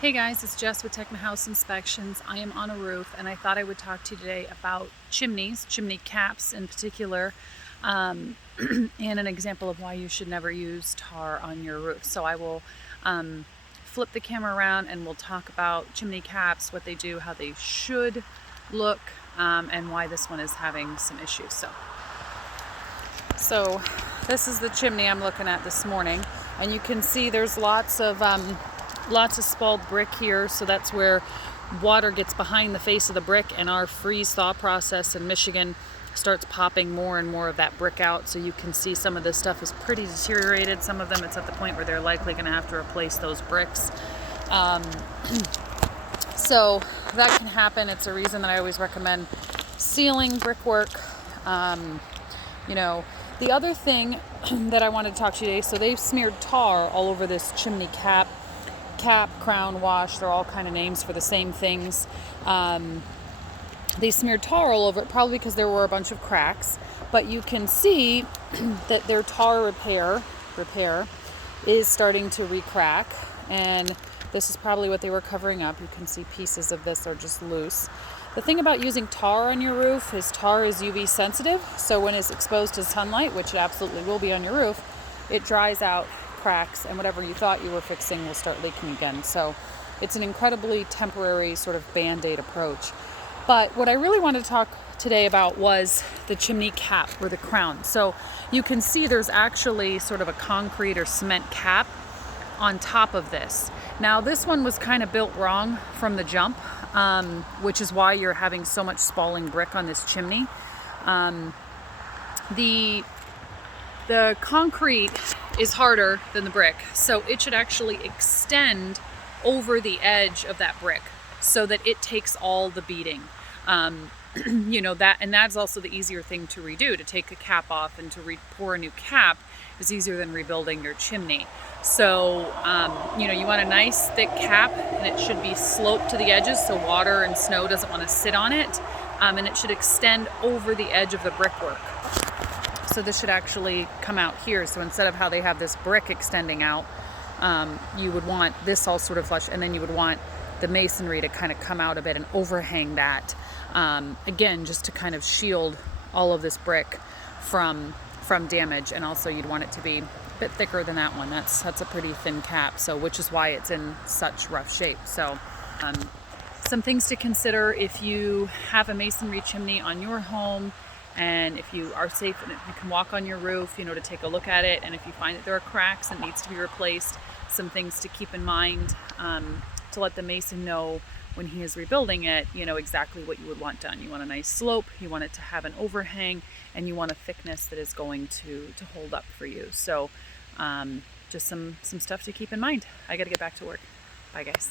Hey guys, it's Jess with Technihouse Inspections. I am on a roof and I thought I would talk to you today about chimneys, chimney caps in particular, and an example of why you should never use tar on your roof. So I will flip the camera around and we'll talk about chimney caps, what they do, how they should look, and why this one is having some issues. So this is the chimney I'm looking at this morning, and you can see there's lots of spalled brick here, so that's where water gets behind the face of the brick, and our freeze thaw process in Michigan starts popping more and more of that brick out. So you can see some of this stuff is pretty deteriorated. Some of them it's at the point where they're likely going to have to replace those bricks. So that can happen. It's a reason that I always recommend sealing brickwork. The other thing that I wanted to talk to you today, so they've smeared tar all over this chimney cap, crown, wash, they're all kind of names for the same things. They smeared tar all over it, probably because there were a bunch of cracks, but you can see that their tar repair is starting to re-crack, and this is probably what they were covering up. You can see pieces of this are just loose. The thing about using tar on your roof is tar is UV sensitive, so when it's exposed to sunlight, which it absolutely will be on your roof, it dries out, cracks, and whatever you thought you were fixing will start leaking again. So it's an incredibly temporary sort of band-aid approach. But what I really wanted to talk today about was the chimney cap, or the crown. So you can see there's actually sort of a concrete or cement cap on top of this. Now this one was kind of built wrong from the jump, which is why you're having so much spalling brick on this chimney. The concrete is harder than the brick, so it should actually extend over the edge of that brick so that it takes all the beating. That's also the easier thing to redo. To take a cap off and to pour a new cap is easier than rebuilding your chimney. So, you want a nice thick cap, and it should be sloped to the edges so water and snow doesn't want to sit on it, and it should extend over the edge of the brickwork. So this should actually come out here. So instead of how they have this brick extending out, you would want this all sort of flush, and then you would want the masonry to kind of come out a bit and overhang that. Again, just to kind of shield all of this brick from damage, and also you'd want it to be a bit thicker than that one. That's a pretty thin cap, so which is why it's in such rough shape. So some things to consider if you have a masonry chimney on your home, and if you are safe and you can walk on your roof, to take a look at it, and if you find that there are cracks and it needs to be replaced, some things to keep in mind to let the mason know when he is rebuilding it, exactly what you would want done. You want a nice slope, you want it to have an overhang, and you want a thickness that is going to hold up for you. So just some stuff to keep in mind. I got to get back to work. Bye guys.